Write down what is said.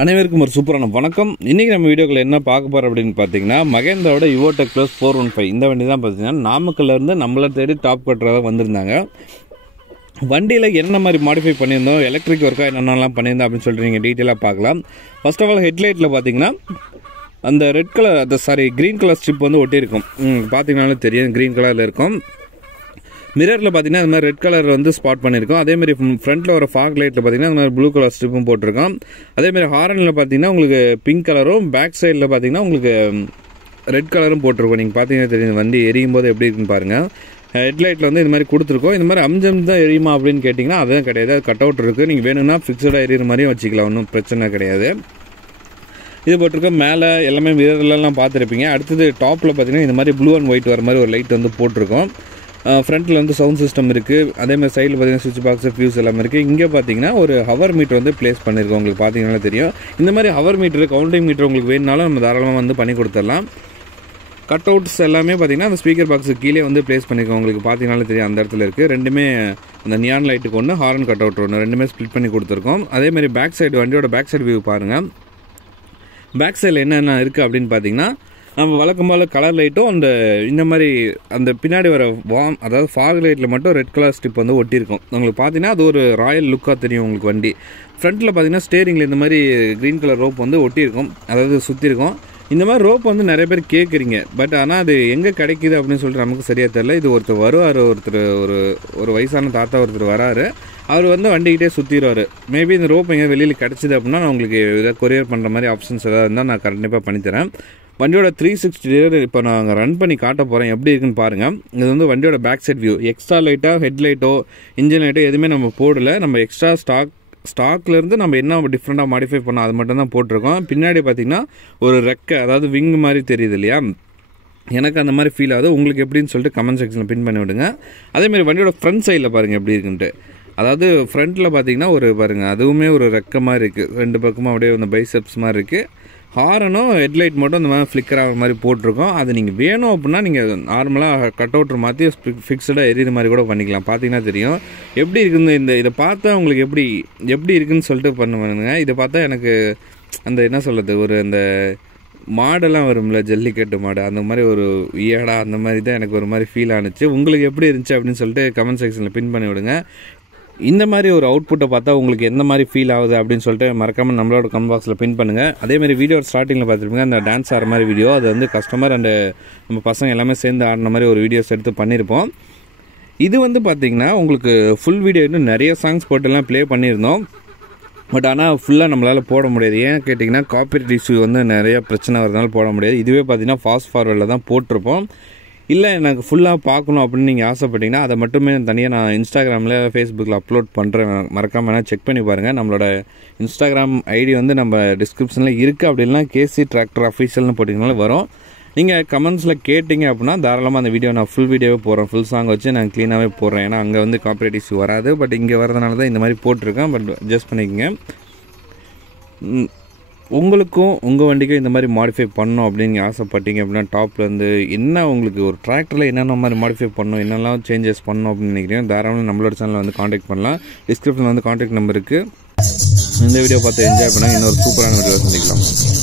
அனைவருக்கும் ஒரு சூப்பரான வணக்கம். இன்றைக்கி நம்ம வீடியோக்களில் என்ன பார்க்க போகிறோம் அப்படின்னு பார்த்தீங்கன்னா, மகேந்திராவோட யுவோடெக் ப்ளஸ் 415 இந்த வண்டி தான் பார்த்தீங்கன்னா நாமக்கல்லேருந்து நம்மளை தேடி டாப் கட்டுறதாக வந்திருந்தாங்க. வண்டியில் என்ன மாதிரி மாடிஃபை பண்ணியிருந்தோம், எலக்ட்ரிக் ஒர்க்காக என்னென்னலாம் பண்ணியிருந்தோம் அப்படின்னு சொல்லிட்டு நீங்கள் டீட்டெயிலாக பார்க்கலாம். ஃபர்ஸ்ட் ஆஃப் ஆல் ஹெட்லைட்டில் பார்த்தீங்கன்னா அந்த red colour green colour strip வந்து ஒட்டியிருக்கும். பார்த்தீங்கன்னாலும் தெரியும், க்ரீன் கலரில் இருக்கும். மிரரில் பார்த்தீங்கன்னா அது மாதிரி ரெட் கலர் வந்து ஸ்பாட் பண்ணியிருக்கோம். அதேமாதிரி ஃப்ரண்ட்டில் ஒரு ஃபாக் லைட்டில் பார்த்தீங்கன்னா அது மாதிரி ப்ளூ கலர் ஸ்ட்ரிப்பும் போட்டிருக்கோம். அதேமாதிரி ஹாரனில் பார்த்தீங்கன்னா உங்களுக்கு பிங்க் கலரும், பேக் சைடில் பார்த்தீங்கன்னா உங்களுக்கு ரெட் கலரும் போட்டிருக்கோம். நீங்கள் பார்த்தீங்கன்னா தெரியும் வண்டி எரியும் போது எப்படி இருக்குன்னு பாருங்கள். ஹெட்லைட்டில் வந்து இது மாதிரி கொடுத்துருக்கோம். இந்த மாதிரி அம்ஜம் தான் எரியுமா அப்படின்னு கேட்டிங்கன்னா அதுதான் கிடையாது. அது கட் அவுட் இருக்குது. நீங்கள் வேணும்னா ஃபிக்ஸடாக எரியிற மாதிரியும் வச்சுக்கலாம், ஒன்றும் பிரச்சனை கிடையாது. இது போட்டிருக்கோம். மேலே எல்லாமே மிரர்லாம் பார்த்துருப்பீங்க. அடுத்தது டாப்பில் பார்த்தீங்கன்னா இந்த மாதிரி ப்ளூ அண்ட் ஒயிட் வர மாதிரி ஒரு லைட் வந்து போட்டிருக்கோம். ஃப்ரண்ட்டில் வந்து சவுண்ட் சிஸ்டம் இருக்குது. அதேமாதிரி சைடில் பார்த்தீங்கன்னா சுவிட்ச் பாக்ஸு, ஃபியூஸ் எல்லாமே இருக்குது. இங்கே பார்த்தீங்கன்னா ஒரு ஹவர் மீட்டர் வந்து ப்ளேஸ் பண்ணியிருக்கோம். உங்களுக்கு பார்த்தீங்கன்னா தெரியும். இந்த மாதிரி ஹவர் மீட்டர், கவுண்டிங் மீட்டர் உங்களுக்கு வேணுனாலும் நம்ம தாராளமாக வந்து பண்ணி கொடுத்துடலாம். கட் அவுட்ஸ் எல்லாமே பார்த்தீங்கன்னா அந்த ஸ்பீக்கர் பாக்ஸுக்கு கீழே வந்து ப்ளேஸ் பண்ணியிருக்கோம். உங்களுக்கு பார்த்தீங்கன்னாலும் தெரியும், அந்த இடத்துல இருக்குது. ரெண்டுமே அந்த நியான் லைட்டுக்கு ஒன்று, ஹாரன் கட் அவுட் ஒன்று, ரெண்டுமே ஸ்ப்ளிட் பண்ணி கொடுத்துருக்கோம். அதேமாதிரி பேக் சைடு, வண்டியோட பேக் சைடு வியூ பாருங்கள். பேக் சைடில் என்னென்ன இருக்குது அப்படின்னு பார்த்தீங்கன்னா, நம்ம வழக்கம் போல் கலர் லைட்டும் இந்த மாதிரி அந்த பின்னாடி வர அதாவது ஃபாக் லைட்டில் மட்டும் ரெட் கலர் ஸ்ட்ரிப் வந்து ஒட்டியிருக்கும். உங்களுக்கு பார்த்தீங்கன்னா அது ஒரு ராயல் லுக்காக தெரியும் உங்களுக்கு வண்டி. ஃப்ரண்ட்டில் பார்த்தீங்கன்னா ஸ்டேரிங்கில் இந்த மாதிரி க்ரீன் கலர் ரோப் வந்து ஒட்டியிருக்கும், அதாவது சுற்றிருக்கும். இந்த மாதிரி ரோப் வந்து நிறைய பேர் கேட்குறீங்க. பட் ஆனால் அது எங்கே கிடைக்கிது அப்படின்னு சொல்லிட்டு நமக்கு சரியாக தெரியல. இது ஒருத்தர் வருவார், ஒரு வயசான தாத்தா ஒருத்தர் வராரு. அவர் வந்து வண்டிக்கிட்டே சுற்றிடுவார். மேபி இந்த ரோப் எங்கே வெளியில் கிடச்சிது அப்படின்னா நான் உங்களுக்கு இதை கொரியர் பண்ணுற மாதிரி ஆப்ஷன்ஸ் ஏதாவது இருந்தால் நான் கண்டிப்பாக பண்ணித்தரேன். வண்டியோட 360 இப்போ நாங்கள் ரன் பண்ணி காட்ட போகிறேன், எப்படி இருக்குன்னு பாருங்கள். இது வந்து வண்டியோட பேக் சைட் வியூ. எக்ஸ்ட்ரா லைட்டாக ஹெட்லைட்டோ இன்ஜின் லைட்டோ எதுவுமே நம்ம போடலை. நம்ம எக்ஸ்ட்ரா ஸ்டாக்லேருந்து நம்ம என்ன டிஃப்ரெண்ட்டாக மாடிஃபை பண்ணோம் அது மட்டும் தான் போட்டிருக்கோம். பின்னாடி பார்த்திங்கன்னா ஒரு ரெக்கை, அதாவது விங் மாதிரி தெரியுது இல்லையா, எனக்கு அந்த மாதிரி ஃபீல் ஆகுது. உங்களுக்கு எப்படின்னு சொல்லிட்டு கமெண்ட் செக்ஷனில் பின் பண்ணி விடுங்க. அதேமாதிரி வண்டியோட ஃப்ரண்ட் சைடில் பாருங்கள் எப்படி இருக்குன்ட்டு. அதாவது ஃப்ரண்ட்டில் பார்த்தீங்கன்னா ஒரு பாருங்கள், அதுவுமே ஒரு ரெக்கை மாதிரி இருக்குது. ரெண்டு பக்கமும் அப்படியே அந்த பைசெப்ஸ் மாதிரி இருக்குது. ஹாரனும் ஹெட்லைட் மட்டும் இந்த மாதிரி ஃப்ளிக்கர் ஆகிற மாதிரி போட்டிருக்கோம். அது நீங்கள் வேணும் அப்படின்னா நீங்கள் நார்மலாக கட் அவுட்ரு மாற்றி ஃபிக்ஸடாக எரியிற மாதிரி கூட பண்ணிக்கலாம். பார்த்தீங்கன்னா தெரியும் எப்படி இருக்குன்னு. இதை பார்த்தா உங்களுக்கு எப்படி இருக்குன்னு சொல்லிட்டு பண்ணுவானுங்க. இதை பார்த்தா எனக்கு அந்த என்ன சொல்கிறது, ஒரு அந்த மாடெல்லாம் வரும்ல, ஜல்லிக்கட்டு மாடு, அந்த மாதிரி ஒரு ஏடா அந்த மாதிரி தான் எனக்கு ஒரு மாதிரி ஃபீல் ஆனிச்சு. உங்களுக்கு எப்படி இருந்துச்சு அப்படின்னு சொல்லிட்டு கமெண்ட் செக்ஷனில் பின் பண்ணி விடுங்க. இந்த மாதிரி ஒரு அவுட்புட்டை பார்த்தா உங்களுக்கு எந்த மாதிரி ஃபீல் ஆகுது அப்படின்னு சொல்லிட்டு மறக்காமல் நம்மளோட கமெண்ட் பாக்ஸில் பின் பண்ணுங்கள். அதேமாதிரி வீடியோ ஸ்டார்டிங்கில் பார்த்துருப்பீங்க, அந்த டான்ஸ் ஆடுற மாதிரி வீடியோ, அது வந்து கஸ்டமர் அண்டு நம்ம பசங்க எல்லாமே சேர்ந்து ஆடின மாதிரி ஒரு வீடியோஸ் எடுத்து பண்ணியிருப்போம். இது வந்து பார்த்திங்கன்னா உங்களுக்கு ஃபுல் வீடியோ இன்னும் நிறைய சாங்ஸ் போட்டுலாம் ப்ளே பண்ணியிருந்தோம். பட் ஆனால் ஃபுல்லாக நம்மளால் போட முடியாது. ஏன் கேட்டிங்கன்னா காப்பிரைட் இஷ்யூ வந்து நிறைய பிரச்சனை வரதுனால போட முடியாது. இதுவே பார்த்திங்கன்னா ஃபாஸ்ட் ஃபார்வர்டில் தான் போட்டிருப்போம். இல்லை எனக்கு ஃபுல்லாக பார்க்கணும் அப்படின்னு நீங்கள் ஆசைப்பட்டீங்கன்னா அதை மட்டுமே தனியாக நான் இன்ஸ்டாகிராமில், ஃபேஸ்புக்கில் அப்லோட் பண்ணுறேன். மறக்காமல் வேணால் செக் பண்ணி பாருங்கள். நம்மளோட இன்ஸ்டாகிராம் ஐடி வந்து நம்ம டிஸ்கிரிப்ஷனில் இருக்குது. அப்படின்னா கேசி டிராக்டர் அஃபீஷியல்னு போட்டிங்கனால வரும். நீங்கள் கமெண்ட்ஸில் கேட்டிங்க அப்படின்னா தாராளமாக அந்த வீடியோ நான் ஃபுல் வீடியோவே போடுறேன். ஃபுல் சாங் வச்சு நான் க்ளீனாகவே போடுறேன். ஏன்னா அங்கே வந்து காப்பிரைட் இஷ்யூ வராது. பட் இங்கே வரதுனால தான் இந்த மாதிரி போட்டிருக்கேன். பட் அட்ஜஸ்ட் பண்ணிக்கங்க. உங்களுக்கும் உங்கள் வண்டிக்கும் இந்த மாதிரி மாடிஃபை பண்ணணும் அப்படின்னு நீங்கள் ஆசைப்பட்டீங்க அப்படின்னா டாப்பில் வந்து என்ன உங்களுக்கு ஒரு டிராக்டரில் என்னென்ன மாதிரி மாடிஃபை பண்ணணும், என்னெல்லாம் சேஞ்சஸ் பண்ணணும் அப்படின்னு நினைக்கிறீங்க, தாராளமாக நம்மளோட சேனலில் வந்து காண்டாக்ட் பண்ணலாம். டிஸ்கிரிப்ஷனில் வந்து காண்டாக்ட் நம்பர் இருக்குது. இந்த வீடியோ பார்த்து என்ஜாய் பண்ணால் இன்னொரு சூப்பரான வீடியோ சந்திக்கலாம்.